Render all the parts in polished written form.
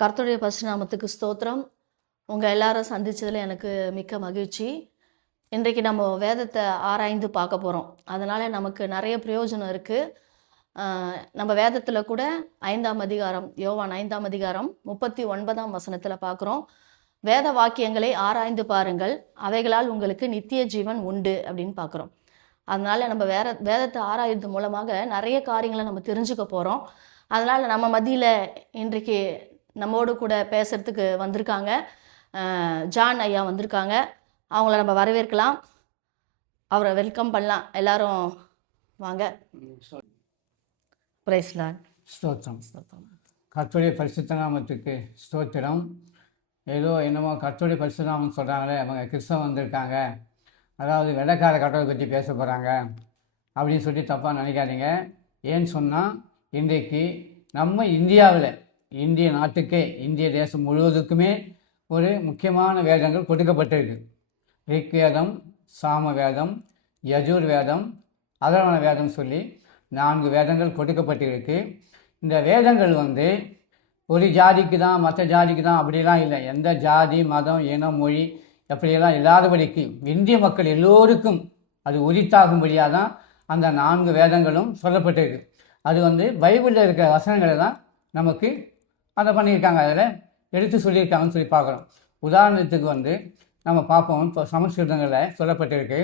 கர்த்தருடைய பரிசுநாமத்துக்கு ஸ்தோத்திரம். உங்கள் எல்லாரும் சந்திச்சதில் எனக்கு மிக்க மகிழ்ச்சி. இன்றைக்கு நம்ம வேதத்தை ஆராய்ந்து பார்க்க போகிறோம். அதனால் நமக்கு நிறைய பிரயோஜனம் இருக்குது. நம்ம வேதத்தில் கூட 5ஆம் அதிகாரம், யோவான் 5ஆம் அதிகாரம் 39ஆம் வசனத்தில் பார்க்குறோம். வேத வாக்கியங்களை ஆராய்ந்து பாருங்கள், அவைகளால் உங்களுக்கு நித்திய ஜீவன் உண்டு அப்படின்னு பார்க்குறோம். அதனால் நம்ம வேதத்தை ஆராய்றது மூலமாக நிறைய காரியங்களை நம்ம தெரிஞ்சுக்க போகிறோம். அதனால் நம்ம மத்தியில் இன்றைக்கு நம்மோடு கூட பேசுகிறதுக்கு வந்திருக்காங்க. ஜான் ஐயா வந்திருக்காங்க. அவங்கள நம்ம வரவேற்கலாம், அவரை வெல்கம் பண்ணலாம். எல்லாரும் வாங்க. Praise lord. ஸ்தோத்திரம். கர்த்தருடைய பரிசுத்த நாமத்துக்கு ஸ்தோத்திரம். ஏதோ என்னமோ கர்த்தருடைய பரிசுத்த நாமம் சொல்கிறாங்களே, அவங்க கிறிஸ்தவம் வந்திருக்காங்க, அதாவது வெள்ளைக்கார கடவுளை பற்றி பேச போகிறாங்க அப்படின்னு சொல்லி தப்பாக நினைக்காதீங்க. ஏன்னு சொன்னால், இன்றைக்கு நம்ம இந்தியாவில், இந்திய நாட்டுக்கே, இந்திய தேசம் முழுவதுக்குமே ஒரு முக்கியமான வேதங்கள் கொடுக்கப்பட்டிருக்கு. ரிக்வேதம், சாம வேதம், யஜுர் வேதம், அதர்வண வேதம் சொல்லி 4 வேதங்கள் கொடுக்கப்பட்டிருக்கு. இந்த வேதங்கள் ஒரு ஜாதிக்கு தான், மற்ற ஜாதிக்கு தான் அப்படிலாம் இல்லை. எந்த ஜாதி, மதம், இனம், மொழி எப்படியெல்லாம் இல்லாதபடிக்கு இந்திய மக்கள் எல்லோருக்கும் அது உரித்தாகும்படியாக தான் அந்த 4 வேதங்களும் சொல்லப்பட்டிருக்கு. அது பைபிளில் இருக்கிற வசனங்களை தான் நமக்கு அதை பண்ணியிருக்காங்க, அதில் எடுத்து சொல்லியிருக்காங்கன்னு சொல்லி பார்க்குறோம். உதாரணத்துக்கு நம்ம பார்ப்போம். இப்போ சமஸ்கிருதங்களில் சொல்லப்பட்டிருக்கு,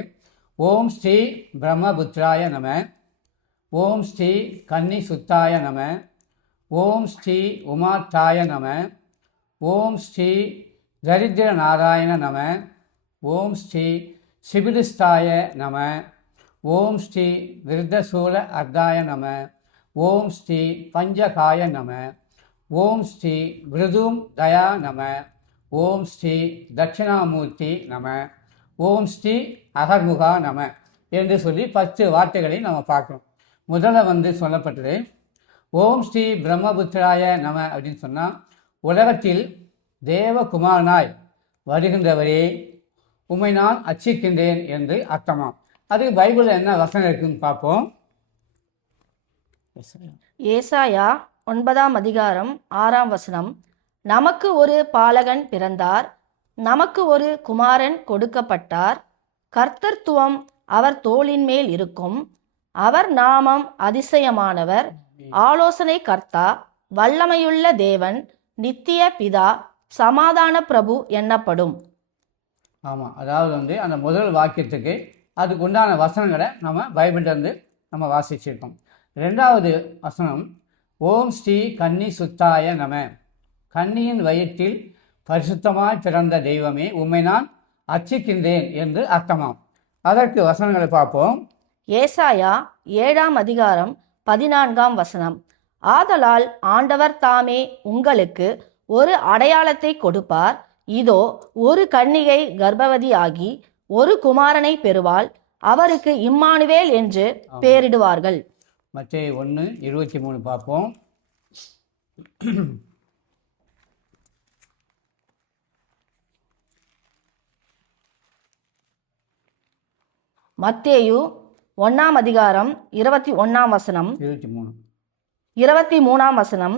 ஓம் ஸ்ரீ பிரம்மபுத்திராய நம, ஓம் ஸ்ரீ கன்னி சுத்தாய நம, ஓம் ஸ்ரீ உமாத்தாய நம, ஓம் ஸ்ரீ தரித்திர நாராயண நம, ஓம் ஸ்ரீ சிபிலிஸ்தாய நம, ஓம் ஸ்ரீ விருத்தசூல அர்த்தாய நம, ஓம் ஸ்ரீ பஞ்சகாய நம, ஓம் ஸ்ரீ விருதும் தயா நம, ஓம் ஸ்ரீ தட்சிணாமூர்த்தி நம, ஓம் ஸ்ரீ அகர்முகா நம என்று சொல்லி 10 வார்த்தைகளை நம்ம பார்க்குறோம். முதல்ல சொல்லப்பட்டது ஓம் ஸ்ரீ பிரம்மபுத்திராய நம அப்படின்னு சொன்னால், உலகத்தில் தேவகுமாரனாய் வருகின்றவரே உம்மை நான் அர்ச்சிக்கின்றேன் என்று அர்த்தமாம். அதுக்கு பைபிளில் என்ன வசனம் இருக்குன்னு பார்ப்போம். ஏசாயா 9ஆம் அதிகாரம் 6ஆம் வசனம், நமக்கு ஒரு பாலகன் பிறந்தார், நமக்கு ஒரு குமாரன் கொடுக்கப்பட்டார், கர்த்தர்த்துவம் அவர் தோளின் மேல் இருக்கும், அவர் நாமம் அதிசயமானவர், ஆலோசனை கர்த்தா, வல்லமையுள்ள தேவன், நித்திய பிதா, சமாதான பிரபு என்னப்படும். ஆமாம், அதாவது அந்த முதல் வாக்கியத்துக்கு அதுக்கு உண்டான வசனங்களை நம்ம பைபிள்லேருந்து நம்ம வாசிச்சிருக்கோம். 2வது வசனம், ஓம் ஸ்ரீ கன்னி சுத்தாய நம, கன்னியின் வயிற்றில் பரிசுத்தமாய் பிறந்த தெய்வமே உம்மை நான் அர்ச்சிக்கின்றேன் என்று அர்த்தமாம். அதற்கு வசனங்களை பார்ப்போம். ஏசாயா 7ஆம் அதிகாரம் 14ஆம் வசனம், ஆதலால் ஆண்டவர் தாமே உங்களுக்கு ஒரு அடையாளத்தை கொடுப்பார், இதோ ஒரு கன்னிகை கர்ப்பவதியாகி ஒரு குமாரனை பெறுவாள், அவருக்கு இம்மானுவேல் என்று பெயரிடுவார்கள். மத்தேயு 1:23 பார்ப்போம். மத்தேயு 1ஆம் அதிகாரம் 21ஆம் வசனம், 23ஆம் வசனம்,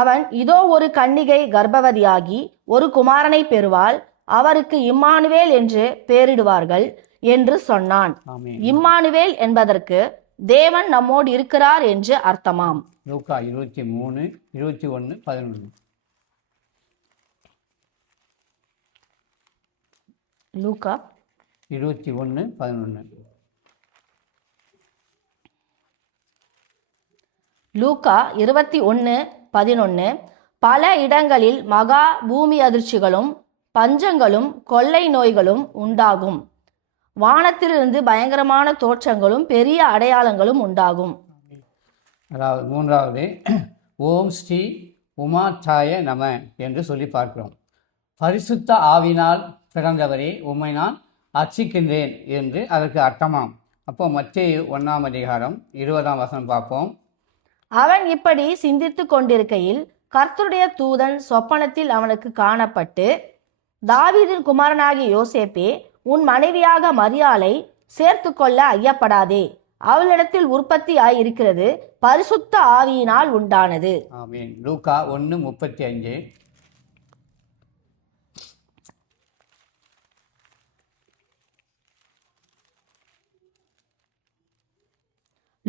அவன் இதோ ஒரு கன்னிகை கர்ப்பவதியாகி ஒரு குமாரனை பெறுவாள், அவருக்கு இம்மானுவேல் என்று பெயரிடுவார்கள் என்று சொன்னான். இம்மானுவேல் என்பதற்கு தேவன் நம்மோடு இருக்கிறார் என்று அர்த்தமாம். லூக்கா 23:21-11. லூக்கா 21:11. லூக்கா 21:11, பல இடங்களில் மகா பூமி அதிர்ச்சிகளும் பஞ்சங்களும் கொள்ளை நோய்களும் உண்டாகும், வானத்திலிருந்து பயங்கரமான தோற்றங்களும் பெரிய அடையாளங்களும் உண்டாகும். அதாவது 3வது, ஓம் ஸ்ரீ உமாத்தாய நம என்று சொல்லி பார்க்கிறோம். பரிசுத்த ஆவினால் பிறந்தவரே உம்மை நான் அர்ச்சிக்கின்றேன் என்று அதற்கு அர்த்தமாம். அப்போ மத்தேயு 1ஆம் அதிகாரம் 20ஆம் வசனம் பார்ப்போம். அவன் இப்படி சிந்தித்து கொண்டிருக்கையில் கர்த்தருடைய தூதன் சொப்பனத்தில் அவனுக்கு காணப்பட்டு, தாவீதின் குமாரனாகிய யோசேப்பே, உன் மனைவியாக மரியாளை சேர்த்து கொள்ள ஐயப்படாதே, அவளிடத்தில் உற்பத்தியாய் இருக்கிறது பரிசுத்த ஆவியினால் உண்டானது. ஆமென். லூக்கா 1:35.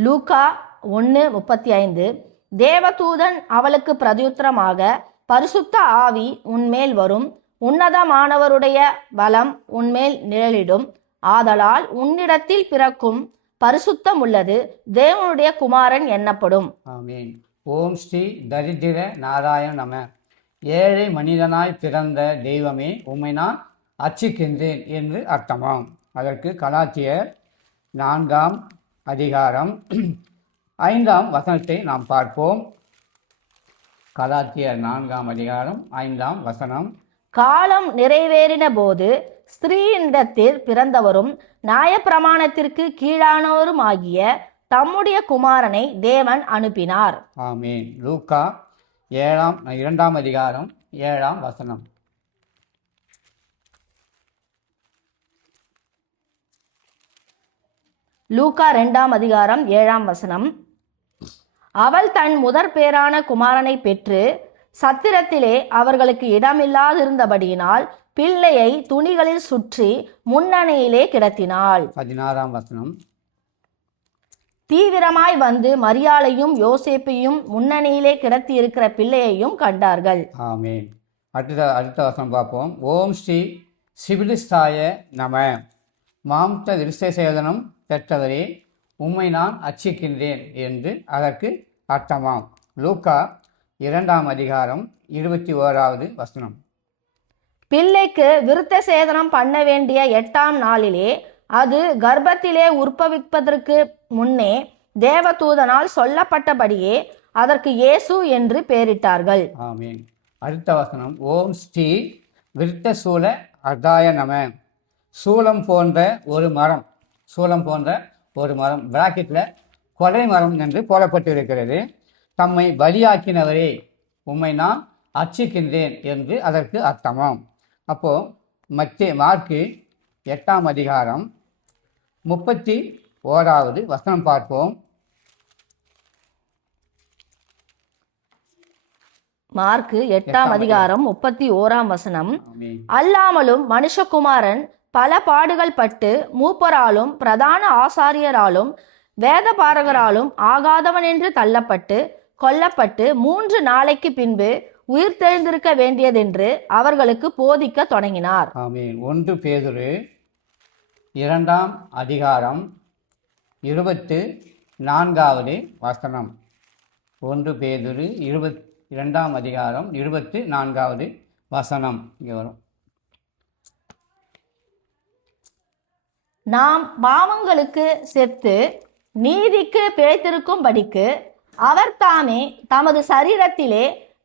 லூக்கா 1:35. தேவதூதன் அவளுக்கு பிரதியுத்தரமாக, பரிசுத்த ஆவி உன்மேல் வரும், உன்னதமானவருடைய பலம் உன்மேல் நிழலிடும், ஆதலால் உன்னிடத்தில் பிறக்கும் பரிசுத்தம் உள்ளது தேவனுடைய குமாரன் என்னப்படும். ஆமீன். ஓம் ஸ்ரீ தரித்திர நாராயண நம. ஏழை மனிதனாய் பிறந்த தெய்வமே, உம்மை நான் அர்ச்சிக்கின்றேன் என்று அர்த்தமாம். அதற்கு கலாத்தியர் 4ஆம் அதிகாரம் 5ஆம் வசனத்தை நாம் பார்ப்போம். கலாத்தியர் 4ஆம் அதிகாரம் 5ஆம் வசனம். காலம் நிறைவேறின போது ஸ்திரீயினிடத்தில் பிறந்தவரும் நியாயப்பிரமாணத்திற்கு கீழானவருமாகிய தம்முடைய குமாரனை தேவன் அனுப்பினார். ஆமீன். லூக்கா 2ஆம் அதிகாரம் 7ஆம் வசனம். லூக்கா 2ஆம் அதிகாரம் 7ஆம் வசனம். அவள் தன் முதற் பேரான குமாரனை பெற்று சத்திரத்திலே அவர்களுக்கு இடமில்லாதிருந்தபடியினால் பிள்ளையை துணிகளில் சுற்றி முன்னணியிலே கிடத்தினாள். 16ஆம் வசனம். தீவிரமாய் வந்து மரியாளையும் யோசேப்பையும் முன்னணியிலே கிடத்தி இருக்கிற பிள்ளையையும் கண்டார்கள். ஆமீன். அடுத்த வசனம் பார்ப்போம். ஓம் ஸ்ரீ சிபிலிஸ்தாய நம. மாம்ச விருஷ்டசேதனம் பெற்றவரே, உம்மை நான் அர்ச்சிக்கின்றேன் என்று அதற்கு அர்த்தமாம். லூக்கா 2ஆம் அதிகாரம் 21வது வசனம். பிள்ளைக்கு விருத்த சேதனம் பண்ண வேண்டிய 8ஆம் நாளிலே, அது கர்ப்பத்திலே உற்பவிப்பதற்கு முன்னே தேவதூதனால் சொல்லப்பட்டபடியே அதற்கு இயேசு என்று பெயரிட்டார்கள். ஆமீன். அடுத்த வசனம். ஓம் ஸ்ரீ விருத்த சூல அர்தாய நம. சூலம் போன்ற ஒரு மரம், பிராக்கெட்டில் கொலை மரம் என்று போடப்பட்டு இருக்கிறது. தம்மை பலியாக்கினவரே, உம்மை நான் அர்ச்சிக்கின்றேன் என்று அதற்கு அர்த்தமாம். அப்போது மார்க்கு 8ஆம் அதிகாரம் 31வது வசனம் பார்ப்போம். மார்க்கு 8ஆம் அதிகாரம் 31ஆம் வசனம். அல்லாமலும் மனுஷகுமாரன் பல பாடுகள் பட்டு மூப்பராலும் பிரதான ஆசாரியராலும் வேதபாரகராலும் ஆகாதவன் என்று தள்ளப்பட்டு கொல்லப்பட்டு 3 நாளைக்கு பின்பு உயிர்த்தெழுந்திருக்க வேண்டியதென்று அவர்களுக்கு போதிக்க தொடங்கினார். ஆமீன். 1 பேதுரு 2ஆம் அதிகாரம் 24வது வசனம். 1 பேதுரு 2ஆம் அதிகாரம் 24வது வசனம் இங்கே வரும். நாம் பாவங்களுக்கு செத்து நீதிக்கு பிழைத்திருக்கும்படிக்கு அவர் தாமே தமது சரீரத்திலே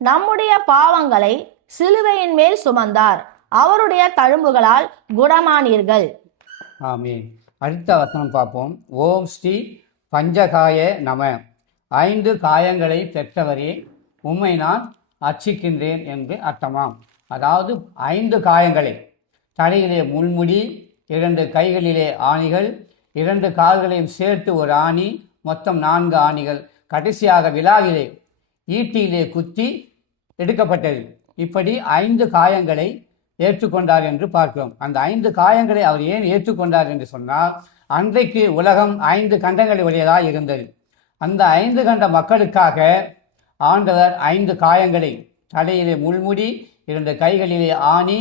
நம்முடைய பாவங்களை சிலுவையின் மேல் சுமந்தார், அவருடைய தழும்புகளால் குணமானீர்கள். ஆமீன். அடுத்த வசனம் பார்ப்போம். ஓம் ஸ்ரீ பஞ்சகாய நம. 5 காயங்களை பெற்றவரே, உம்மை நான் அர்ச்சிக்கின்றேன் என்று அர்த்தமாம். அதாவது 5 காயங்களை, தலையிலே முள்முடி, 2 கைகளிலே ஆணிகள், 2 கால்களையும் சேர்த்து ஒரு ஆணி, மொத்தம் 4 ஆணிகள், கடைசியாக விலாவிலே ஈட்டியிலே குத்தி எடுக்கப்பட்டது. இப்படி 5 காயங்களை ஏற்றுக்கொண்டார் என்று பார்க்கிறோம். அந்த 5 காயங்களை அவர் ஏன் ஏற்றுக்கொண்டார் என்று சொன்னால், அன்றைக்கு உலகம் 5 கண்டங்களை உடையதாக இருந்தது. அந்த 5 கண்ட மக்களுக்காக ஆண்டவர் 5 காயங்களை, தலையிலே முள்முடி, 2 கைகளிலே ஆணி,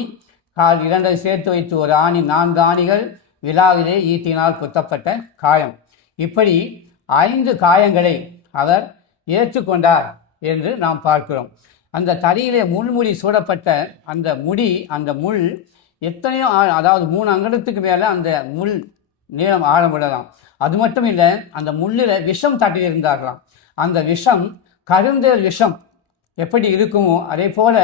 கால் 2 சேர்த்து வைத்து ஒரு ஆணி, 4 ஆணிகள், விழாவிலே ஈட்டினால் குத்தப்பட்ட காயம், இப்படி 5 காயங்களை அவர் ஏற்றுக்கொண்டார் என்று நாம் பார்க்கிறோம். அந்த தலையிலே முள்முடி சூடப்பட்ட அந்த முள் எத்தனையோ அதாவது 3 அங்குலத்துக்கு மேலே அந்த முள் நீளம் ஆழமுள்ளதாம். அது மட்டும் இல்லை, அந்த முள்ளில் விஷம் தட்டியிருந்தார்களாம். அந்த விஷம் கருந்தேல் விஷம் எப்படி இருக்குமோ அதே போல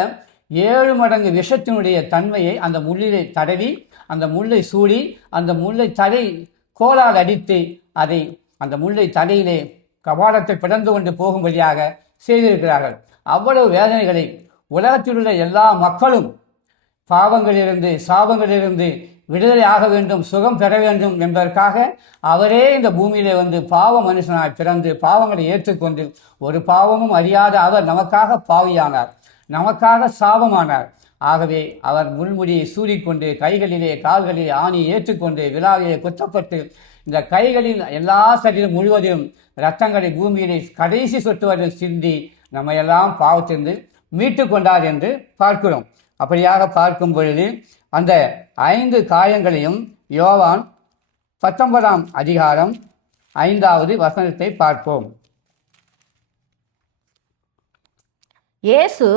7 மடங்கு விஷத்தினுடைய தன்மையை அந்த முள்ளிலே தடவி, அந்த முள்ளை சூடி, அந்த முள்ளை தலை கோலால் அடித்து அதை அந்த முள்ளை தலையிலே கபாலத்தை பிளந்து கொண்டு போகும்படியாக செய்திருக்கிறார்கள். அவ்வளவு வேதனைகளை உலகத்தில் உள்ள எல்லா மக்களும் பாவங்களிலிருந்து சாபங்களிலிருந்து விடுதலை ஆக வேண்டும், சுகம் பெற வேண்டும் என்பதற்காக அவரே இந்த பூமியிலே வந்து பாவ மனுஷனாய் பிறந்து பாவங்களை ஏற்றுக்கொண்டு ஒரு பாவமும் அறியாத அவர் நமக்காக பாவியானார், நமக்காக சாபமானார். ஆகவே அவர் முள்முடியை சூடிக்கொண்டு கைகளிலே கால்களிலே ஆணி ஏற்றுக்கொண்டு விழாவிலே குத்தப்பட்டு இந்த கைகளில் எல்லா சரீரம் முழுவதும் இரத்தங்களை பூமியிலே கடைசி சொட்டு வரை சிந்தி நம்ம எல்லாம் பாவத்திலிருந்து மீட்டு கொண்டார் என்று பார்க்கிறோம். அப்படியாக பார்க்கும் பொழுது அந்த 5 காயங்களையும் யோவான் 19ஆம் அதிகாரம் 5வது வசனத்தை பார்ப்போம். இயேசு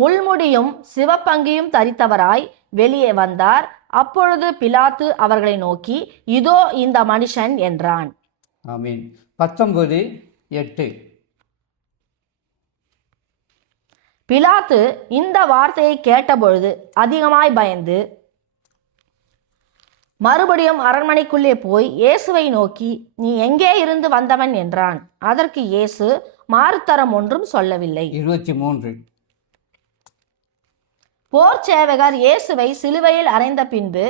முள்முடியும் சிவப்பங்கியும் தரித்தவராய் வெளியே வந்தார். அப்பொழுது பிலாத்து அவர்களை நோக்கி, இதோ இந்த மனுஷன் என்றான். ஆமீன். 19:8. பிலாத்து இந்த வார்த்தையை கேட்டபொழுது அதிகமாய் பயந்து மறுபடியும் அரண்மனைக்குள்ளே போய் இயேசுவை நோக்கி, நீ எங்கே இருந்து வந்தவன் என்றான். அதற்கு இயேசு மாறுத்தரம் ஒன்றும் சொல்லவில்லை. 23. போர் சேவகர் இயேசுவை சிலுவையில் அறைந்த பின்பு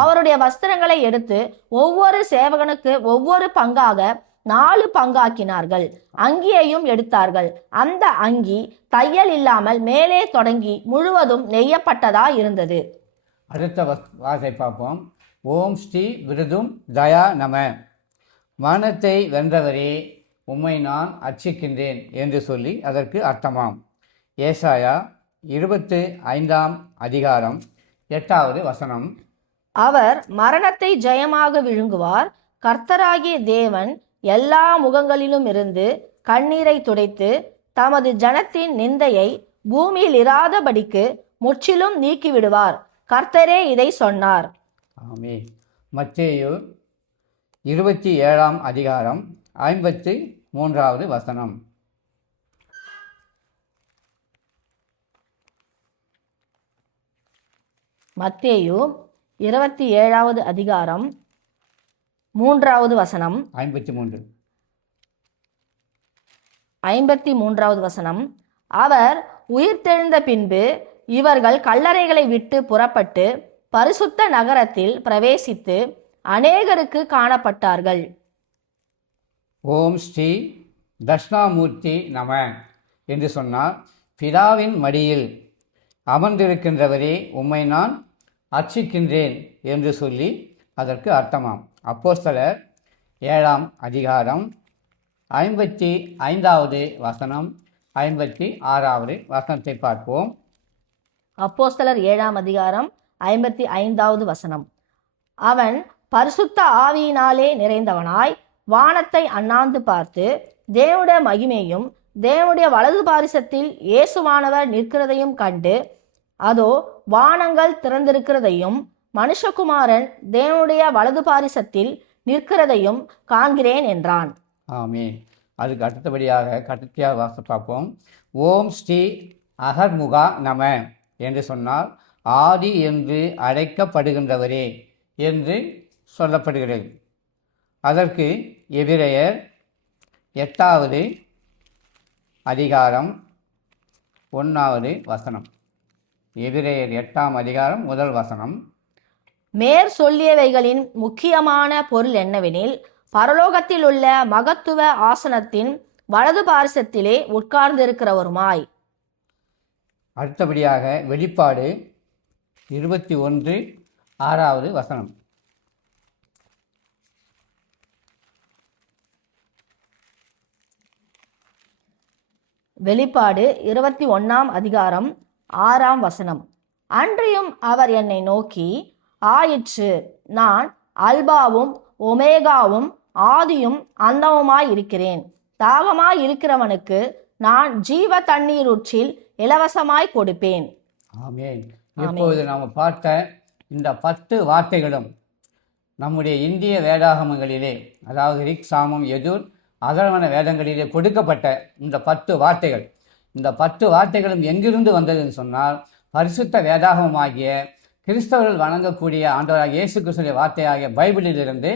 அவருடைய வஸ்திரங்களை எடுத்து ஒவ்வொரு சேவகனுக்கு ஒவ்வொரு பங்காக 4 பங்காக்கினார்கள். அங்கியையும் எடுத்தார்கள். அந்த அங்கி தையல் இல்லாமல் மேலே தொடங்கி முழுவதும் நெய்யப்பட்டதா இருந்தது. அடுத்த வாசை பார்ப்போம். ஓம் ஸ்ரீ விருதும் தயா நம. மரணத்தை வென்றவரே, உம்மை நான் அர்ச்சிக்கின்றேன் என்று சொல்லி அதற்கு அர்த்தமாம். ஏசாயா 25ஆம் அதிகாரம் 8வது வசனம். அவர் மரணத்தை ஜெயமாக விழுங்குவார். கர்த்தராகிய தேவன் எல்லா முகங்களிலும் இருந்து கண்ணீரை துடைத்து தமது ஜனத்தின் நிந்தையை பூமியில் இராதபடிக்கு முற்றிலும் நீக்கிவிடுவார். கர்த்தரே இதை சொன்னார். ஆமே. மத்தேயு 27ஆம் அதிகாரம் 53வது வசனம். மத்தேயு 27வது அதிகாரம் 3வது வசனம். 53வது வசனம். அவர் உயிர்த்தெழுந்த பின்பு இவர்கள் கல்லறைகளை விட்டு புறப்பட்டு பரிசுத்த நகரத்தில் பிரவேசித்து அநேகருக்கு காணப்பட்டார்கள். ஓம் ஸ்ரீ தட்சிணாமூர்த்தி நம என்று சொன்னார். பிதாவின் மடியில் அமர்ந்திருக்கின்றவரே, உம்மை நான் அர்ச்சிக்கின்றேன் என்று சொல்லி அதற்கு அர்த்தமாம். அப்போஸ்தலர் 7ஆம் அதிகாரம் 55வது வசனம் 56வது வசனத்தை பார்ப்போம். அப்போஸ்தலர் 7ஆம் அதிகாரம் 55வது வசனம். அவன் பரிசுத்த ஆவியினாலே நிறைந்தவனாய் வானத்தை அண்ணாந்து பார்த்து தேவனுடைய மகிமையும் தேவனுடைய வலது பாரிசத்தில் இயேசுவானவர் நிற்கிறதையும் கண்டு, அதோ வானங்கள் திறந்திருக்கிறதையும் மனுஷகுமாரன் தேவனுடைய வலது பாரிசத்தில் நிற்கிறதையும் காண்கிறேன் என்றான். ஆமே. அதுக்கு அடுத்தபடியாக கடைசியாக வாச பார்ப்போம். ஓம் ஸ்ரீ அகர்முகா நம என்று சொன்னால் ஆதி என்று அழைக்கப்படுகின்றவரே என்று சொல்லப்படுகிறது. அதற்கு எபிரெயர் 8வது அதிகாரம் 1வது வசனம். எபிரெயர் 8ஆம் அதிகாரம் 1 வசனம். மேற் சொல்லியவைகளின் முக்கியமான பொருள் என்னவெனில், பரலோகத்தில் உள்ள மகத்துவ ஆசனத்தின் வலது பாரிசத்திலே உட்கார்ந்திருக்கிறவருமாய். அடுத்தபடியாக வெளிப்பாடு 21:6வது வசனம். வெளிப்பாடு 21ஆம் அதிகாரம் 6ஆம் வசனம். அன்றியும் அவர் என்னை நோக்கி, ஆயிற்று, நான் அல்பாவும் ஒமேகாவும் ஆதியும் அந்தமுமாய் இருக்கிறேன். தாகமாய் இருக்கிறவனுக்கு நான் ஜீவ தண்ணீரூற்றில் இலவசமாய் கொடுப்பேன். ஆமென். இப்போது நாம் பார்த்த இந்த 10 வார்த்தைகளும் நம்முடைய இந்திய வேதாகமங்களிலே, அதாவது ரிக், சாமம், யஜூர், அதர்வன வேதங்களிலே கொடுக்கப்பட்ட இந்த 10 வார்த்தைகள், இந்த 10 வார்த்தைகளும் எங்கிருந்து வந்ததுன்னு சொன்னால், பரிசுத்த வேதாகமாகிய கிறிஸ்தவர்கள் வணங்கக்கூடிய ஆண்டவராகிய இயேசு கிறிஸ்துவின் வார்த்தையாகிய பைபிளிலிருந்து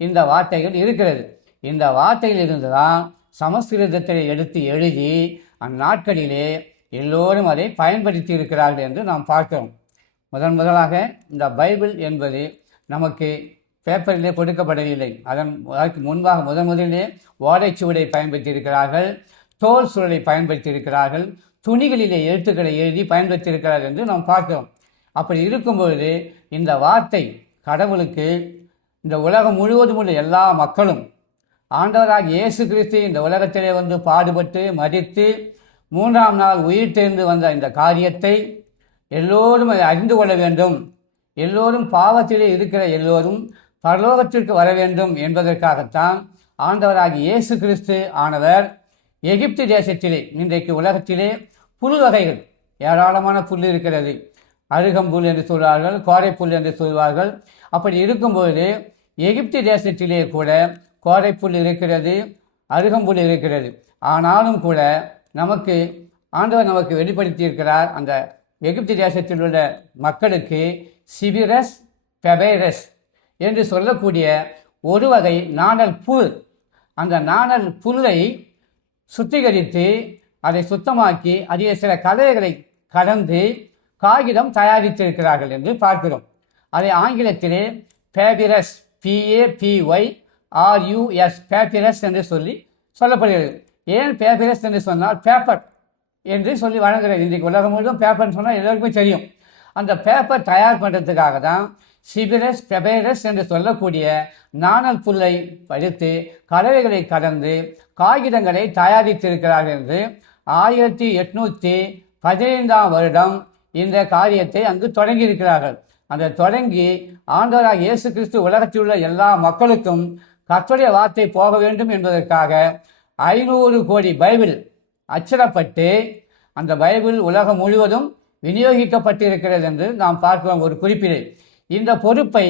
இந்த வார்த்தைகள் இருக்கிறது. இந்த வார்த்தையிலிருந்து தான் சமஸ்கிருதத்தில் எடுத்து எழுதி அந்நாட்களிலே எல்லோரும் அதை பயன்படுத்தி இருக்கிறார்கள் என்று நாம் பார்க்கிறோம். முதலாக இந்த பைபிள் என்பது நமக்கு பேப்பரிலே கொடுக்கப்படவில்லை. அதற்கு முன்பாக முதலிலே ஓலைச்சுவடை பயன்படுத்தி இருக்கிறார்கள், தோல் சுருளை பயன்படுத்தி இருக்கிறார்கள், துணிகளிலே எழுத்துக்களை எழுதி பயன்படுத்தி இருக்கிறார்கள் என்று நாம் பார்க்கிறோம். அப்படி இருக்கும்பொழுது இந்த வார்த்தை கடவுளுக்கு இந்த உலகம் முழுவதும் உள்ள எல்லா மக்களும் ஆண்டவராக இயேசு கிறிஸ்து இந்த உலகத்திலே வந்து பாடுபட்டு மரித்து 3ஆம் நாள் உயிர் தெரிந்து வந்த இந்த காரியத்தை எல்லோரும் அதை அறிந்து கொள்ள வேண்டும். எல்லோரும் பாவத்திலே இருக்கிற எல்லோரும் பரலோகத்திற்கு வர வேண்டும் என்பதற்காகத்தான் ஆண்டவராகிய இயேசு கிறிஸ்து ஆனவர் எகிப்து தேசத்திலே, இன்றைக்கு உலகத்திலே புல் வகைகள் ஏராளமான புல் இருக்கிறது. அருகம்புல் என்று சொல்வார்கள், கோரைப்புல் என்று சொல்வார்கள். அப்படி இருக்கும்போது எகிப்து தேசத்திலே கூட கோரைப்புல் இருக்கிறது, அருகம்புல் இருக்கிறது. ஆனாலும் கூட நமக்கு ஆண்டவர் நமக்கு வெளிப்படுத்தியிருக்கிறார், அந்த எகிப்து தேசத்தில் உள்ள மக்களுக்கு சிபிரஸ் பெபைரஸ் என்று சொல்லக்கூடிய ஒரு வகை நாணல் புல், அந்த நாணல் புல்லை சுத்திகரித்து அதை சுத்தமாக்கி அதில் சில கலவைகளை கலந்து காகிதம் தயாரித்திருக்கிறார்கள் என்று பார்க்கிறோம். அதை ஆங்கிலத்திலே பேபிரஸ், PAPYRUS, பேபிரஸ் என்று சொல்லப்படுகிறது. ஏன் பேபிரஸ் என்று சொன்னால் பேப்பர் என்று சொல்லி வழங்குகிறது. இன்றைக்கு உலகம் முழுவதும் பேப்பர்னு சொன்னால் எல்லோருக்குமே தெரியும். அந்த பேப்பர் தயார் பண்ணுறதுக்காக தான் சிபிரஸ் பெபைரஸ் என்று சொல்லக்கூடிய நாணல் புல்லை பறித்து கலவைகளை கலந்து காகிதங்களை தயாரித்திருக்கிறார்கள் என்று 1815ஆம் வருடம் இந்த காரியத்தை அங்கு தொடங்கியிருக்கிறார்கள். அந்த தொடங்கி ஆண்டவராக இயேசு கிறிஸ்து உலகத்தில் உள்ள எல்லா மக்களுக்கும் கர்த்தருடைய வார்த்தை போக வேண்டும் என்பதற்காக 500 கோடி பைபிள் அச்சிடப்பட்டு அந்த பைபிள் உலகம் முழுவதும் விநியோகிக்கப்பட்டிருக்கிறது என்று நாம் பார்க்கிறோம். ஒரு குறிப்பிலே இந்த பொறுப்பை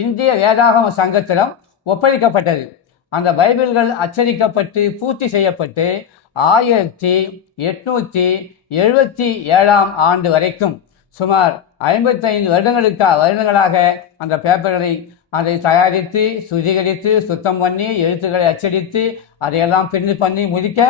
இந்திய வேதாகம சங்கத்திடம் ஒப்படைக்கப்பட்டது. அந்த பைபிள்கள் அச்சடிக்கப்பட்டு பூர்த்தி செய்யப்பட்டு 1877ஆம் ஆண்டு வரைக்கும் சுமார் 55 வருடங்களாக அந்த பேப்பர்களை அதை தயாரித்து சுத்திகரித்து சுத்தம் பண்ணி எழுத்துக்களை அச்சடித்து அதையெல்லாம் பிரிண்ட் பண்ணி முடிக்க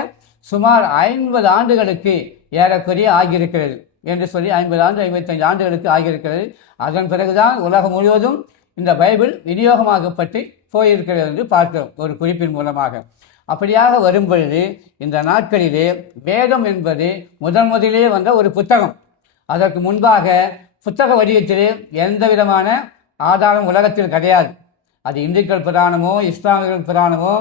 சுமார் 50 ஆண்டுகளுக்கு ஏறக்குறைய ஆகியிருக்கிறது என்று சொல்லி 55 ஆண்டுகளுக்கு ஆகியிருக்கிறது. அதன் பிறகுதான் உலகம் முழுவதும் இந்த பைபிள் விநியோகமாகப்பட்டு போயிருக்கிறது என்று பார்க்கிறோம் ஒரு குறிப்பின் மூலமாக. அப்படியாக வரும்பொழுது இந்த நாட்களிலே வேதம் என்பது முதலிலே வந்த ஒரு புத்தகம். அதற்கு முன்பாக புத்தக வடிவத்திலே எந்த விதமான ஆதாரம் உலகத்தில் கிடையாது. அது இந்துக்கள் புராணமோ இஸ்லாமியர்கள் புராணமோ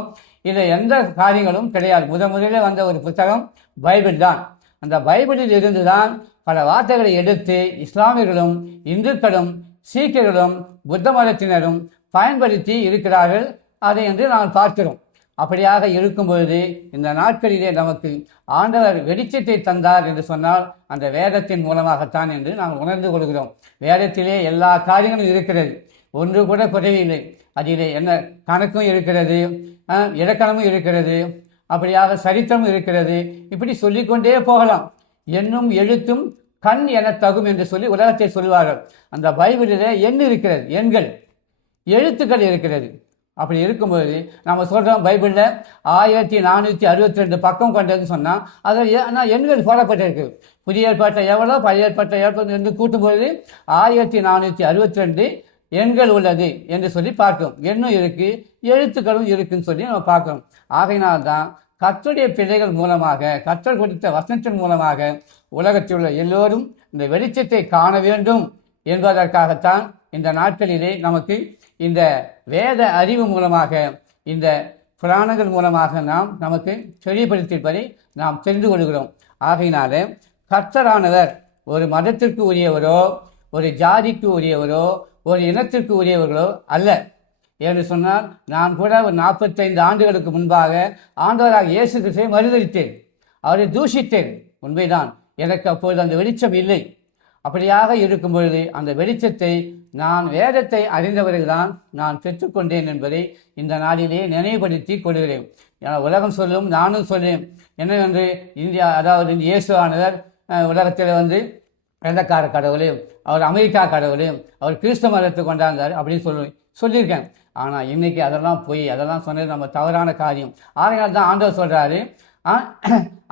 இல்லை எந்த காரியங்களும் கிடையாது. முதலிலே வந்த ஒரு புத்தகம் பைபிள் தான். அந்த பைபிளில் இருந்து தான் பல வார்த்தைகளை எடுத்து இஸ்லாமியர்களும் இந்துக்களும் சீக்கியர்களும் புத்த மதத்தினரும் பயன்படுத்தி இருக்கிறார்கள் அதை என்று நாம் பார்க்கிறோம். அப்படியாக இருக்கும் பொழுது இந்த நாட்களிலே நமக்கு ஆண்டவர் வெளிச்சத்தை தந்தார் என்று சொன்னால் அந்த வேதத்தின் மூலமாகத்தான் என்று நாம் உணர்ந்து கொள்கிறோம். வேதத்திலே எல்லா காரியங்களும் இருக்கிறது, ஒன்று கூட குறைவில்லை. அதிலே என்ன கணக்கும் இருக்கிறது, இலக்கணமும் இருக்கிறது, அப்படியாக சரித்திரமும் இருக்கிறது. இப்படி சொல்லிக்கொண்டே போகலாம். எண்ணும் எழுத்தும் கண் என தகும் என்று சொல்லி உலகத்தை சொல்வார்கள். அந்த பைபிளிலே எண் இருக்கிறது, எண்கள், எழுத்துக்கள் இருக்கிறது. அப்படி இருக்கும்போது நம்ம சொல்கிறோம் பைபிளில் 1462 பக்கம் கொண்டதுன்னு சொன்னால் அதில் எண்கள் போடப்பட்டிருக்கு. புதிய ஏற்பாட்டை எவ்வளோ பழைய ஏற்பாட்டை என்று கூட்டும்போது 1462 எண்கள் உள்ளது என்று சொல்லி பார்க்கிறோம். எண்ணும் இருக்குது, எழுத்துக்களும் இருக்குன்னு சொல்லி நம்ம பார்க்கிறோம். ஆகையினால்தான் கர்த்தருடைய பிள்ளைகள் மூலமாக கர்த்தர் கொடுத்த வசனத்தின் மூலமாக உலகத்தில் உள்ள எல்லோரும் இந்த வெளிச்சத்தை காண வேண்டும் என்பதற்காகத்தான் இந்த நாட்களிலே நமக்கு இந்த வேத அறிவு மூலமாக இந்த புராணங்கள் மூலமாக நமக்கு தெளிவுபடுத்தியிருப்பதை நாம் தெரிந்து கொள்கிறோம். ஆகையினால கர்த்தரானவர் ஒரு மதத்திற்கு உரியவரோ ஒரு ஜாதிக்கு உரியவரோ ஒரு இனத்திற்கு உரியவர்களோ அல்ல என்று சொன்னால் நான் கூட ஒரு 45 ஆண்டுகளுக்கு முன்பாக ஆண்டவராக இயேசு கிறிஸ்துவை மறுதலித்தேன், அவரை தூஷித்தேன். உண்மைதான், எனக்கு அப்பொழுது அந்த வெளிச்சம் இல்லை. அப்படியாக இருக்கும் பொழுது அந்த வெளிச்சத்தை நான் வேதத்தை அறிந்தவர்கள்தான் நான் பெற்றுக்கொண்டேன் என்பதை இந்த நாளிலே நினைவுபடுத்தி கொள்கிறேன். உலகம் சொல்லும், நானும் சொல்லேன் என்னவென்று, இந்தியா அதாவது இயேசு ஆனவர் உலகத்தில் வெள்ளக்கார கடவுளையும் அவர் அமெரிக்கா கடவுளையும் அவர் கிறிஸ்தவ மதத்தை கொண்டாந்தார் அப்படின்னு சொல்லியிருக்கேன். ஆனால் இன்னைக்கு அதெல்லாம் போய் அதெல்லாம் சொன்னது நம்ம தவறான காரியம். ஆகையால் தான் ஆண்டவர் சொல்கிறாரு,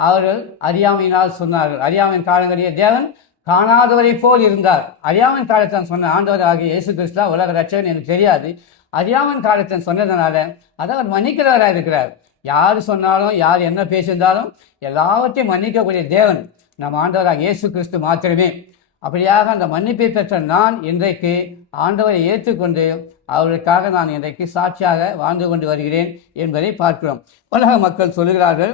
அவர்கள் அறியாமையினால் சொன்னார்கள். அறியாமையின் காலங்களிலே தேவன் காணாதவரை போல் இருந்தார். அறியாமன் காலத்தான் சொன்ன ஆண்டவர் ஆகிய இயேசு கிறிஸ்து உலக ரட்சகன் எனக்கு தெரியாது. அறியாமன் காலத்தான் சொன்னதுனால அதை அவர் மன்னிக்கிறவராக இருக்கிறார். யார் சொன்னாலும் யார் என்ன பேசியிருந்தாலும் எல்லாவற்றையும் மன்னிக்கக்கூடிய தேவன் நம் ஆண்டவராக இயேசு கிறிஸ்து மாத்திரமே. அப்படியாக அந்த மன்னிப்பை பெற்ற நான் இன்றைக்கு ஆண்டவரை ஏற்றுக்கொண்டு அவர்களுக்காக நான் இன்றைக்கு சாட்சியாக வாழ்ந்து கொண்டு வருகிறேன் என்பதை பார்க்கிறோம். உலக மக்கள் சொல்லுகிறார்கள்.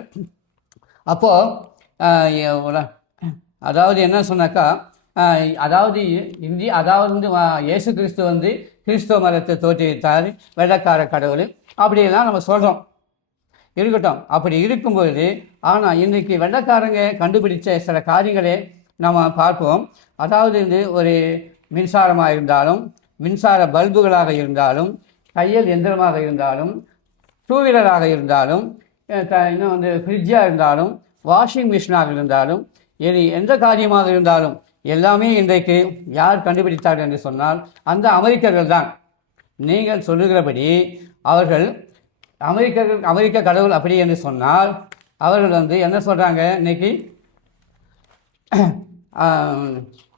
அப்போது அதாவது என்ன சொன்னாக்கா, அதாவது இயேசு கிறிஸ்து கிறிஸ்துவ மதத்தை தோற்றுவித்தார், வெள்ளக்கார கடவுள் அப்படியெல்லாம் நம்ம சொல்கிறோம். இருக்கட்டும், அப்படி இருக்கும்பொழுது ஆனால் இன்றைக்கு வெள்ளக்காரங்க கண்டுபிடிச்ச சில காரியங்களே நம்ம பார்ப்போம். அதாவது ஒரு மின்சாரமாக இருந்தாலும், மின்சார பல்புகளாக இருந்தாலும், தையல் எந்திரமாக இருந்தாலும், டூ வீலராக இருந்தாலும், இன்னும் ஃப்ரிட்ஜாக இருந்தாலும், வாஷிங் மிஷினாக இருந்தாலும், எந்த காரியமாக இருந்தாலும் எல்லாமே இன்றைக்கு யார் கண்டுபிடித்தார்கள் என்று சொன்னால் அந்த அமெரிக்கர்கள் தான். நீங்கள் சொல்லுகிறபடி அவர்கள் அமெரிக்க கடவுள் அப்படி என்று சொன்னால் அவர்கள் என்ன சொல்கிறாங்க, இன்னைக்கு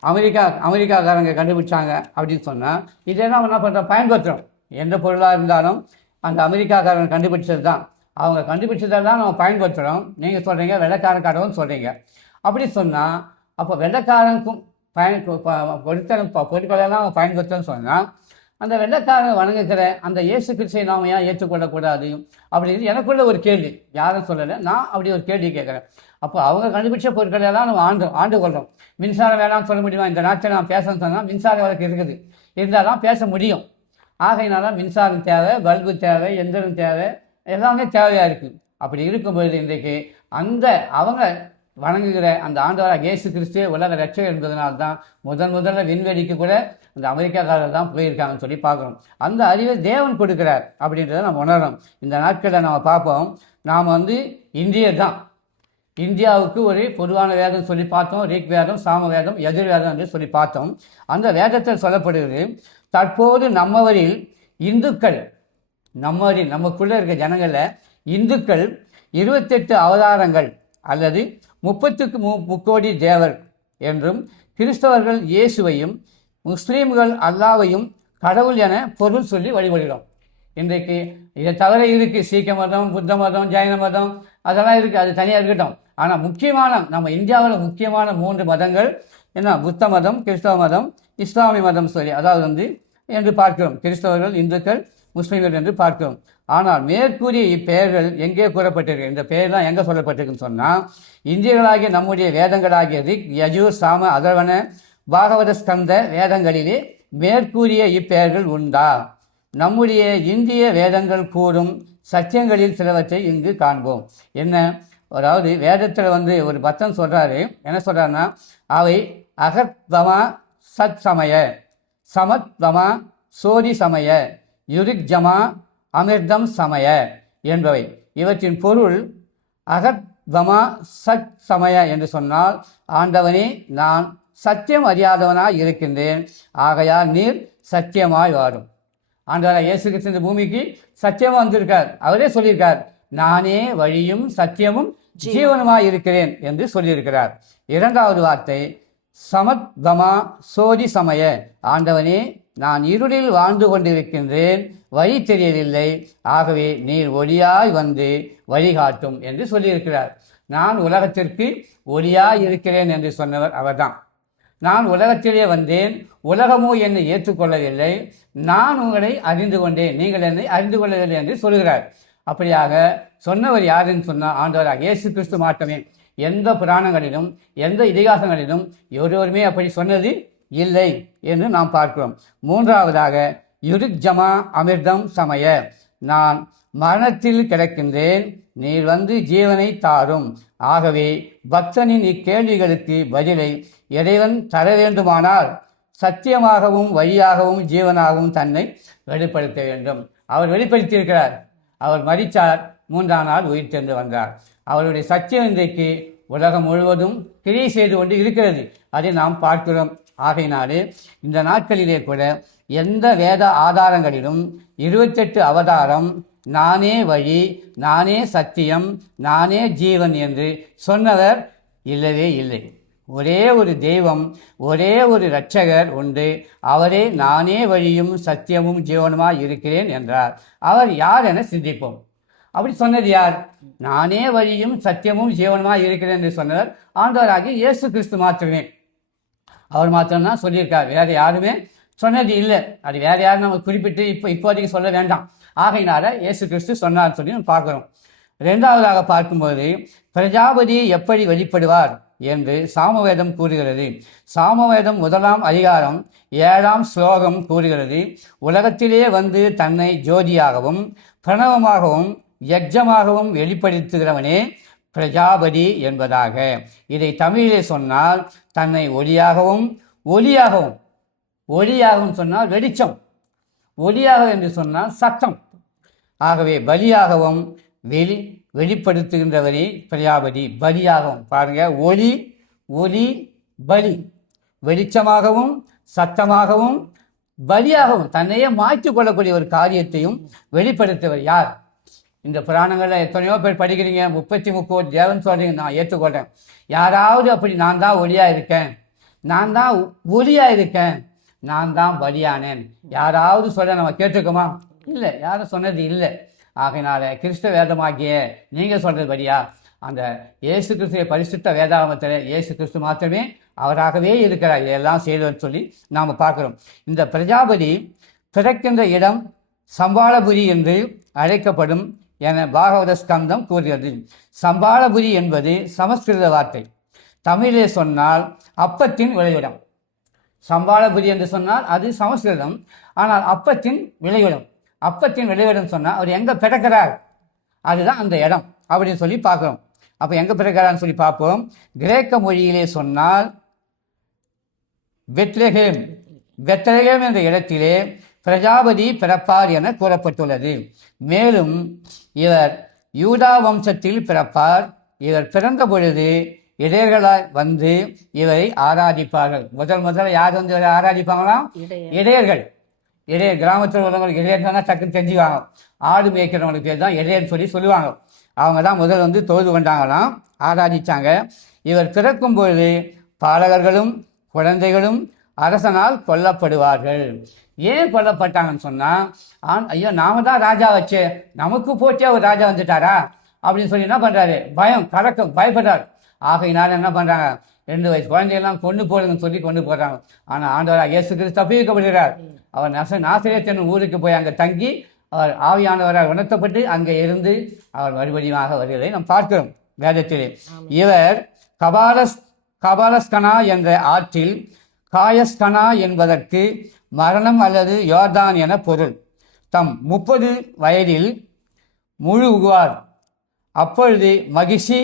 அமெரிக்காக்காரங்க கண்டுபிடிச்சாங்க அப்படின்னு சொன்னால் இதெல்லாம் என்ன பண்ணுறோம், பயன்படுத்துகிறோம். எந்த பொருளாக இருந்தாலும் அந்த அமெரிக்காக்காரங்க கண்டுபிடிச்சது தான், அவங்க கண்டுபிடிச்சதெல்லாம் நம்ம பயன்படுத்துகிறோம். நீங்கள் சொல்கிறீங்க வெள்ளைக்காரன் கடவுள்னு சொல்கிறீங்க. அப்படி சொன்னால் அப்போ வெள்ளைக்காரனுக்கும் பொருட்களெல்லாம் அவங்க பயன்படுத்தணும்னு சொன்னால் அந்த வெள்ளைக்காரன் வணங்குகிற அந்த இயேசு கிறிஸ்துவை நாம் ஏன் ஏற்றுக்கொள்ளக்கூடாது அப்படின்னு எனக்குள்ள ஒரு கேள்வி. யாரும் சொல்லலை, நான் அப்படி ஒரு கேள்வி கேட்குறேன். அப்போ அவங்க கண்டுபிடிச்ச பொருட்களெல்லாம் நம்ம ஆண்டு கொள்கிறோம். மின்சாரம் வேணாம்னு சொல்ல முடியுமா? இந்த நாட்டில் நான் பேசணும்னு சொன்னால் மின்சார வழக்கு இருக்குது, இருந்தால் தான் பேச முடியும். ஆகையினால மின்சாரம் தேவை, பல்பு தேவை, எந்திரம் தேவை, எல்லாமே தேவையாக இருக்குது. அப்படி இருக்கும்பொழுது இன்றைக்கு அவங்க வணங்குகிற அந்த ஆண்டவராக இயேசு கிறிஸ்துவே உலக ரட்சகர் என்பதனால்தான் முதல்ல விண்வெளிக்கு கூட அந்த அமெரிக்காக்காரர் தான் போயிருக்காங்கன்னு சொல்லி பார்க்குறோம். அந்த அறிவை தேவன் கொடுக்கிறார் அப்படின்றத நம்ம உணர்றோம். இந்த நாட்களில் நம்ம பார்ப்போம். நாம் இந்திய தான், இந்தியாவுக்கு ஒரு பொதுவான வேதம் சொல்லி பார்த்தோம். ரிக் வேதம், சாம வேதம், எதிர் வேதம் என்று சொல்லி பார்த்தோம். அந்த வேதத்தில் சொல்லப்படுகிறது, தற்போது நம்மவரில் இந்துக்கள், நமக்குள்ளே இருக்க ஜனங்களில் இந்துக்கள் 28 அவதாரங்கள் அல்லது 30 தேவர் என்றும், கிறிஸ்தவர்கள் இயேசுவையும், முஸ்லீம்கள் அல்லாவையும் கடவுள் என பொருள் சொல்லி வழிபடுகிறோம். இன்றைக்கு இதை தவிர இருக்குது சீக்கிய மதம், புத்த மதம், ஜைன மதம், அதெல்லாம் இருக்குது, அது தனியாக இருக்கட்டும். ஆனால் முக்கியமான நம்ம இந்தியாவில் முக்கியமான 3 மதங்கள் என்ன, புத்த மதம், கிறிஸ்தவ மதம், இஸ்லாமிய மதம் சொல்லி அதாவது என்று பார்க்கிறோம். கிறிஸ்தவர்கள், இந்துக்கள், முஸ்லீம்கள் என்று பார்க்கிறோம். ஆனால் மேற்கூறிய இப்பெயர்கள் எங்கே கூறப்பட்டிருக்கு, இந்த பெயர்லாம் எங்கே சொல்லப்பட்டிருக்குன்னு சொன்னால் இந்தியர்களாகிய நம்முடைய வேதங்களாகிய ரிக், யஜூர், சாம, அதர்வன, பாகவத ஸ்கந்த வேதங்களிலே மேற்கூறிய இப்பெயர்கள் உண்டா? நம்முடைய இந்திய வேதங்கள் கூறும் சத்தியங்களில் சிலவற்றை இங்கு காண்போம். என்ன, அதாவது வேதத்தில் ஒரு பக்தன் சொல்கிறாரு, என்ன சொல்கிறாருன்னா, அவை அகத்வமா சத் சமய, சமத்வமா சோதி சமய, யுரிக்ஜமா அமிர்தம் சமய என்பவை. இவற்றின் பொருள் அகத்வமா சத் சமய என்று சொன்னால், ஆண்டவனே நான் சத்தியம் அறியாதவனாய் இருக்கின்றேன், ஆகையால் நீர் சத்தியமாய் வாரும். ஆண்டவராக இயேசு கிறிஸ்து இந்த பூமிக்கு சத்தியமாக வந்திருக்கார். அவரே சொல்லியிருக்கார், நானே வழியும் சத்தியமும் ஜீவனுமாய் இருக்கிறேன் என்று சொல்லியிருக்கிறார். இரண்டாவது வார்த்தை சமத்வமா சோதி சமய, ஆண்டவனே நான் இருளில் வாழ்ந்து கொண்டிருக்கின்றேன், வழி தெரியவில்லை, ஆகவே நீர் ஒளியாய் வந்து வழிகாட்டும் என்று சொல்லியிருக்கிறார். நான் உலகத்திற்கு ஒளியாய் இருக்கிறேன் என்று சொன்னவர் அவர்தான். நான் உலகத்திலே வந்தேன், உலகமோ என்னை ஏற்றுக்கொள்ளவில்லை, நான் உங்களை அறிந்து கொண்டேன், நீங்கள் என்னை அறிந்து கொள்ளவில்லை என்று சொல்கிறார். அப்படியாக சொன்னவர் யாருன்னு சொன்னால் ஆண்டவராக இயேசு கிறிஸ்து மாட்டமே. எந்த புராணங்களிலும் எந்த இதிகாசங்களிலும் ஒருவருமே அப்படி சொன்னது இல்லை என்று நாம் பார்க்கிறோம். மூன்றாவதாக யுரிக்ஜமா அமிர்தம் சமய, நான் மரணத்தில் கிடக்கின்றேன், நீர் வந்து ஜீவனை தாரும். ஆகவே பக்தனின் இக்கேள்விகளுக்கு பதிலை இறைவன் தர வேண்டுமானால் சத்தியமாகவும் வழியாகவும் ஜீவனாகவும் தன்னை வெளிப்படுத்த வேண்டும். அவர் வெளிப்படுத்தியிருக்கிறார். அவர் மரித்தார், 3ஆம் நாள் உயிர் தென்று வந்தார். அவருடைய சத்தியம் இன்றைக்கு உலகம் முழுவதும் கிரியை செய்து கொண்டு இருக்கிறது, அதை நாம் பார்க்கிறோம். ஆகையினாலே இந்த நாட்களிலே கூட எந்த வேத ஆதாரங்களிலும் 28 அவதாரம், நானே வழி, நானே சத்தியம், நானே ஜீவன் என்று சொன்னவர் இல்லவே இல்லை. ஒரே ஒரு தெய்வம், ஒரே ஒரு இரட்சகர் உண்டு, அவரே நானே வழியும் சத்தியமும் ஜீவனுமாய் இருக்கிறேன் என்றார். அவர் யார் என சிந்திப்போம். அப்படி சொன்னது யார்? நானே வழியும் சத்தியமும் ஜீவனுமாய் இருக்கிறேன் என்று சொன்னவர் ஆண்டவராகிய இயேசு கிறிஸ்து மாத்திரமே. அவர் மாத்திரம்தான் சொல்லியிருக்கார், வேறு யாருமே சொன்னது இல்லை. அது வேறு யாரும் நம்ம குறிப்பிட்டு இப்போதைக்கு சொல்ல வேண்டாம். ஆகையினால இயேசு கிறிஸ்து சொன்னார்னு சொல்லி நம்ம பார்க்குறோம். இரண்டாவதாக பார்க்கும்போது பிரஜாபதி எப்படி வெளிப்படுவார் என்று சாமவேதம் கூறுகிறது. சாமவேதம் 1ஆம் அதிகாரம் 7ஆம் ஸ்லோகம் கூறுகிறது, உலகத்திலே வந்து தன்னை ஜோதியாகவும் பிரணவமாகவும் யஜ்ஜமாகவும் வெளிப்படுத்துகிறவனே பிரஜாபதி என்பதாக. இதை தமிழிலே சொன்னால் தன்னை ஒளியாகவும் ஒளியாகவும் சொன்னால் வெளிச்சம், ஒளியாக என்று சொன்னால் சத்தம். ஆகவே பலியாகவும் வெளிப்படுத்துகின்றவரே பிரஜாபதி. பலியாகவும் பாருங்க, ஒளி பலி, வெளிச்சமாகவும் சத்தமாகவும் பலியாகவும் தன்னையே மாற்றிக் கொள்ளக்கூடிய ஒரு காரியத்தையும் வெளிப்படுத்துவர் யார்? இந்த புராணங்களில் எத்தனையோ பேர் படிக்கிறீங்க, 33 தேவன் சொல்றீங்க, நான் ஏற்றுக்கொள்றேன். யாராவது அப்படி நான் தான் ஒளியா இருக்கேன், நான் தான் ஒளியா இருக்கேன், நான் தான் பலியானேன் யாராவது சொல்ல நம்ம கேட்டுக்கோமா? இல்லை, யாரும் சொன்னது இல்லை. ஆகையினால கிறிஸ்தவ வேதமாகிய நீங்கள் சொல்கிறது படியா அந்த இயேசு கிறிஸ்துவை பரிசுத்த வேதாகமத்தில் இயேசு கிறிஸ்து மாத்திரமே அவராகவே இருக்கிறார். இதெல்லாம் செய்தவர் சொல்லி நாம் பார்க்குறோம். இந்த பிரஜாபதி பிறக்கின்ற இடம் சம்பாளபுரி என்று அழைக்கப்படும் என பாகவத ஸ்கந்தம் கூறுகிறது. சம்பாளபுரி என்பது சமஸ்கிருத வார்த்தை. தமிழிலே சொன்னால் அப்பத்தின் விளைவிடம். சம்பாளபுரி என்று சொன்னால் அது சமஸ்கிருதம், ஆனால் அப்பத்தின் விளைவிடம். அப்பத்தின் விளைவிடம் சொன்னால் அவர் எங்கே பிறக்கிறார், அதுதான் அந்த இடம் அப்படின்னு சொல்லி பார்க்குறோம். அப்போ எங்கே பிறக்கிறான்னு சொல்லி பார்ப்போம். கிரேக்க மொழியிலே சொன்னால் பெத்லகேம் என்ற இடத்திலே பிரஜாபதி பிறப்பார் என கூறப்பட்டுள்ளது. மேலும் இவர் யூதா வம்சத்தில் பிறப்பார். இவர் பிறந்த பொழுது இடையர்களாய் வந்து இவரை ஆராதிப்பார்கள். முதல்ல யார் வந்து இவரை ஆராதிப்பாங்களாம்? இடையர்கள். கிராமத்தில் உள்ளவங்களுக்கு இடையர்னா டக்குன்னு தெரிஞ்சுக்குவாங்க. ஆடு மேய்க்கிறவங்களுக்கு பேர் தான் இடையர்னு சொல்லுவாங்க. அவங்க தான் முதல் வந்து தொழுது கொண்டாங்களாம், ஆராதிச்சாங்க. இவர் பிறக்கும் பொழுது பாலகர்களும் குழந்தைகளும் அரசனால் கொல்லப்படுவார்கள். ஏன் கொல்லப்பட்டாங்கன்னு சொன்னால், ஐயோ நாம தான் ராஜா வச்சு நமக்கு போச்சே ஒரு ராஜா வந்துட்டாரா அப்படின்னு சொல்லி என்ன பண்ணுறாரு, பயம் கலக்கம், பயப்படுறாரு. ஆகையினால என்ன பண்ணுறாங்க, 2 வயசு குழந்தையெல்லாம் கொண்டு போடுங்கன்னு சொல்லி கொண்டு போடுறாங்க. ஆனால் ஆண்டவராக இயேசு கிறிஸ்து தப்பிக்கப்படுகிறார். அவர் நாசரேத் என்னும் ஊருக்கு போய் அங்கே தங்கி அவர் ஆவியானவரால் உணர்த்தப்பட்டு அங்கே இருந்து அவர் மறுபடியும் வருவதை நாம் பார்க்கிறோம் வேதத்திலே. இவர் கபாலஸ்கனா என்ற ஆற்றில் காயஸ்கனா என்பதற்கு மரணம் அல்லது யோர்தான் என பொருள். தம் 30 வயதில் முழுகுவார். அப்பொழுது மகிஷி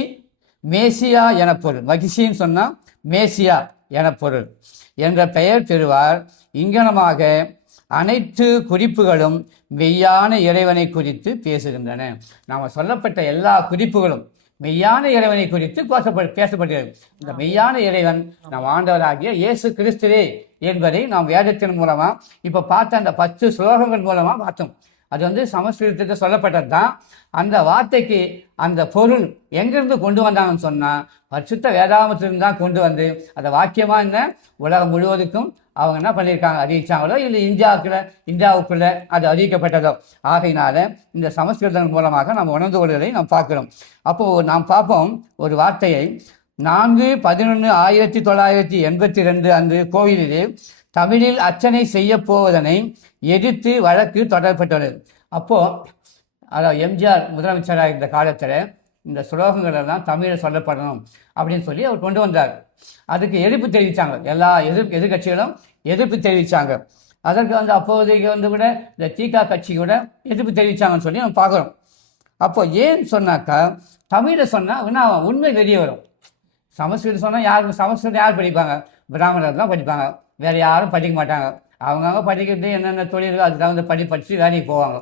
மேசியா என பொருள், மகிஷின்னு சொன்னால் மேசியா என பொருள் என்ற பெயர் பெறுவார். இங்கனமாக அனைத்து குறிப்புகளும் மெய்யான இறைவனை குறித்து பேசுகின்றன. நாம் சொல்லப்பட்ட எல்லா குறிப்புகளும் மெய்யான இறைவனை குறித்து பேசப்படுகிறது. இந்த மெய்யான இறைவன் நம் ஆண்டவராகிய இயேசு கிறிஸ்துவே என்பதை நாம் வேதத்தின் மூலமாக இப்போ பார்த்த அந்த 10 ஸ்லோகங்கள் மூலமாக பார்த்தோம். அது வந்து சமஸ்கிருதத்துக்கு சொல்லப்பட்டது தான். அந்த வார்த்தைக்கு அந்த பொருள் எங்கிருந்து கொண்டு வந்தாங்கன்னு சொன்னால் பரிசுத்த வேதாகமத்திலிருந்து தான் கொண்டு வந்து அந்த வாக்கியமாக என்ன உலகம் முழுவதுக்கும் அவங்க என்ன பண்ணியிருக்காங்க, அறிவிச்சாங்களோ இல்லை இந்தியாவுக்குள்ள அது அறிவிக்கப்பட்டதோ. ஆகையினால இந்த சமஸ்கிருதம் மூலமாக நாம் உணர்ந்து கொள்வதை நாம் பார்க்கிறோம். அப்போது நாம் பார்ப்போம் ஒரு வார்த்தையை 4/11/1982 அன்று கோவிலிலே தமிழில் அர்ச்சனை செய்ய போவதனை எதிர்த்து வழக்கு தொடரப்பட்டுள்ளது. அப்போது அதாவது எம்ஜிஆர் முதலமைச்சராக இருந்த காலத்தில் இந்த ஸ்லோகங்கள் எல்லாம் தமிழில் சொல்லப்படணும் அப்படின்னு சொல்லி அவர் கொண்டு வந்தார். அதுக்கு எதிர்ப்பு தெரிவித்தாங்க, எல்லா எதிர்கட்சிகளும் எதிர்ப்பு தெரிவித்தாங்க. அதற்கு வந்து அப்போதைக்கு வந்து கூட இந்த தீகா கட்சி கூட எதிர்ப்பு தெரிவித்தாங்கன்னு சொல்லி நம்ம பார்க்குறோம். அப்போ ஏன்னு சொன்னாக்கா தமிழில் சொன்னால் உண்மை வெளியே வரும். சமஸ்கிருதம் சொன்னால் சமஸ்கிருதம் யார் படிப்பாங்க? பிராமணர் தான் படிப்பாங்க, வேறு யாரும் படிக்க மாட்டாங்க. அவங்கவுங்க படிக்கிறது என்னென்ன தொழில்கள் அது தகுந்த படித்து வேலைக்கு போவாங்க.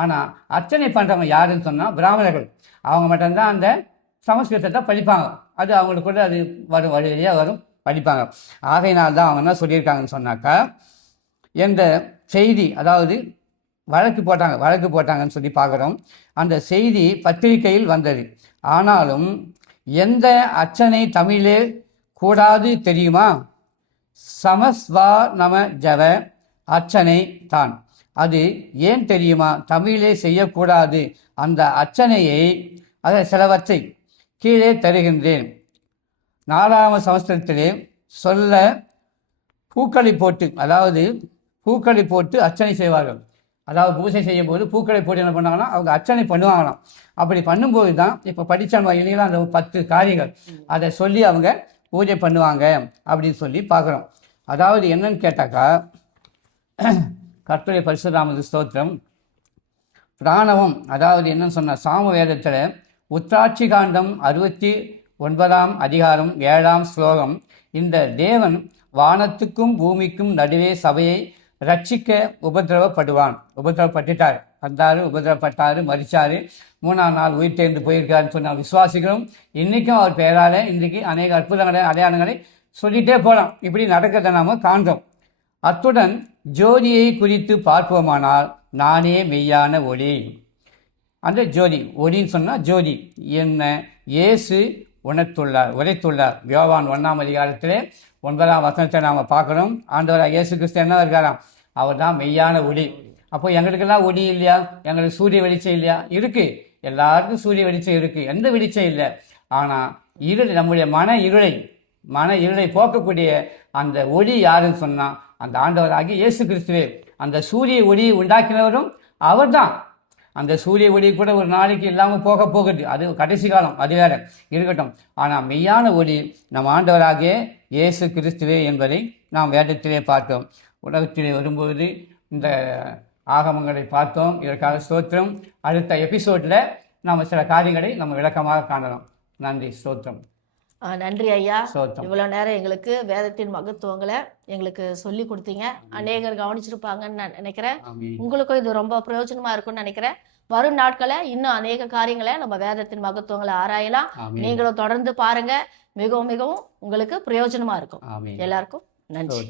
ஆனால் அர்ச்சனை பண்ணுறவங்க யாருன்னு சொன்னால் பிராமணர்கள். அவங்க மட்டும்தான் அந்த சமஸ்கிருதத்தை படிப்பாங்க. அது அவங்களுக்குள்ள அது வழியாக வரும், படிப்பாங்க. ஆகையினால்தான் அவங்க என்ன சொல்லியிருக்காங்கன்னு சொன்னாக்கா, எந்த செய்தி அதாவது வழக்கு போட்டாங்கன்னு சொல்லி பார்க்குறோம். அந்த செய்தி பத்திரிகையில் வந்தது. ஆனாலும் எந்த அர்ச்சனை தமிழே கூடாது தெரியுமா? சமஸ்வா நம ஜப அர்ச்சனை தான். அது ஏன் தெரியுமா? தமிழே செய்யக்கூடாது. அந்த அர்ச்சனையை சிலவற்றை கீழே தருகின்றேன். 4ஆம் சமஸ்கிருதத்திலே சொல்ல பூக்களை போட்டு, அதாவது பூக்களை போட்டு அர்ச்சனை செய்வார்கள். அதாவது பூஜை செய்யும் போது பூக்களை போட்டு என்ன பண்ணாங்கன்னா அவங்க அர்ச்சனை பண்ணுவாங்களாம். அப்படி பண்ணும்போது தான் இப்போ படித்த இல்லைங்களா அந்த 10 காரியங்கள் அதை சொல்லி அவங்க பூஜை பண்ணுவாங்க அப்படின்னு சொல்லி பார்க்குறோம். அதாவது என்னன்னு கேட்டாக்கா, கர்த்தருடைய பரிசுத்த நாமத்துக்கு ஸ்தோத்திரம். பிராணவம், அதாவது என்னன்னு சொன்ன சாம வேதத்தில் உத்திராட்சி காண்டம் 69ஆம் அதிகாரம் 7ஆம் ஸ்லோகம், இந்த தேவன் வானத்துக்கும் பூமிக்கும் நடுவே சபையை ரட்சிக்க உபத்திரவப்பட்டுட்டார். வந்தார், உபத்திரவப்பட்டார், மரிச்சார், 3ஆம் நாள் உயிர் தேர்ந்து போயிருக்காருன்னு சொன்ன விசுவாசிகளும் இன்றைக்கும் அவர் பெயரால் இன்றைக்கு அநேக அற்புதங்களை அடையாளங்களை சொல்லிகிட்டே போகலாம். இப்படி நடக்கிறத நாம் காண்கிறோம். அத்துடன் ஜோதியை குறித்து பார்ப்போமானால் நானே மெய்யான ஒளி. அந்த ஜோதி, ஒளின்னு சொன்னால் ஜோதி என்ன இயேசு உரைத்துள்ளார். யோவான் 1ஆம் அதிகாரத்திலே 9ஆம் வசனத்தை நாம் பார்க்குறோம். ஆண்டவராக இயேசு கிறிஸ்து என்ன இருக்காராம், அவர் தான் மெய்யான ஒளி. அப்போ எங்களுக்கெல்லாம் ஒளி இல்லையா? எங்களுக்கு சூரிய வெளிச்சம் இல்லையா? இருக்குது, எல்லாருக்கும் சூரிய வெளிச்சம் இருக்குது, எந்த வெளிச்சம் இல்லை. ஆனால் நம்முடைய மன இருளை போக்கக்கூடிய அந்த ஒளி யாருன்னு சொன்னால் அந்த ஆண்டவராகி இயேசு கிறிஸ்துவே. அந்த சூரிய ஒளியை உண்டாக்கினவரும் அவர் தான். அந்த சூரிய ஒளி கூட ஒரு நாளைக்கு இல்லாமல் போகுது, அது கடைசி காலம், அது வேற இருக்கட்டும். ஆனால் மெய்யான ஒளி நம் ஆண்டவராகிய இயேசு கிறிஸ்துவே என்பதை நாம் வேதத்திலே பார்த்தோம். உலகத்திலே வரும்போது இந்த ஆகமங்களை பார்த்தோம். இதற்காக ஸ்தோத்திரம். அடுத்த எபிசோடில் நாம் சில காரியங்களை நம்ம விளக்கமாக காணலாம். நன்றி, ஸ்தோத்திரம். நன்றி ஐயா. இவ்வளோ நேரம் எங்களுக்கு வேதத்தின் மகத்துவங்களை எங்களுக்கு சொல்லி கொடுத்தீங்க. அநேகர் கவனிச்சிருப்பாங்கன்னு நான் நினைக்கிறேன். உங்களுக்கும் இது ரொம்ப பிரயோஜனமாக இருக்கும்னு நினைக்கிறேன். வரும் நாட்களை இன்னும் அநேக காரியங்களை நம்ம வேதத்தின் மகத்துவங்களை ஆராயலாம். நீங்களும் தொடர்ந்து பாருங்க. மிகவும் மிகவும் உங்களுக்கு பிரயோஜனமாக இருக்கும். எல்லாருக்கும் நன்றி.